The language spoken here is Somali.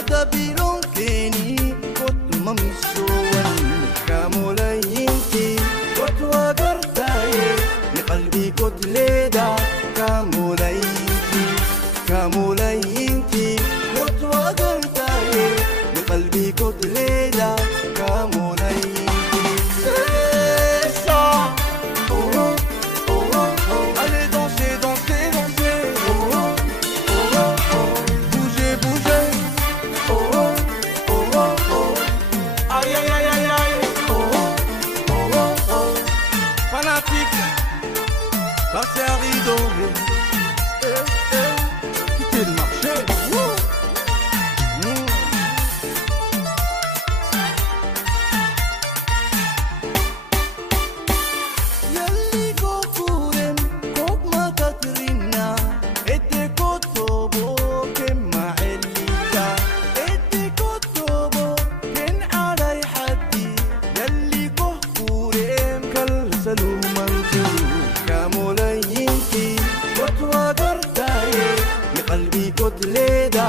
Adabiron keni kot mamisowan kamulayinti kot wagartaye ni qalbi kot leda kamulayinti kamulayinti kot wagartaye ni qalbi kot leda kamulayinti c'est ça oh oh oh oh allez danser danser danser oh oh oh oh bougez bougez oh oh oh oh oh aïe aïe aïe aïe aïe oh oh oh oh fanatique passer à rideau quitter le marché yalli kokurem kok ma katrina ete kotobo kem ma elita ete kotobo ken alay haddi yalli kokurem kal salumantu kamulayinti kot wagartaye ni qalbi kot leda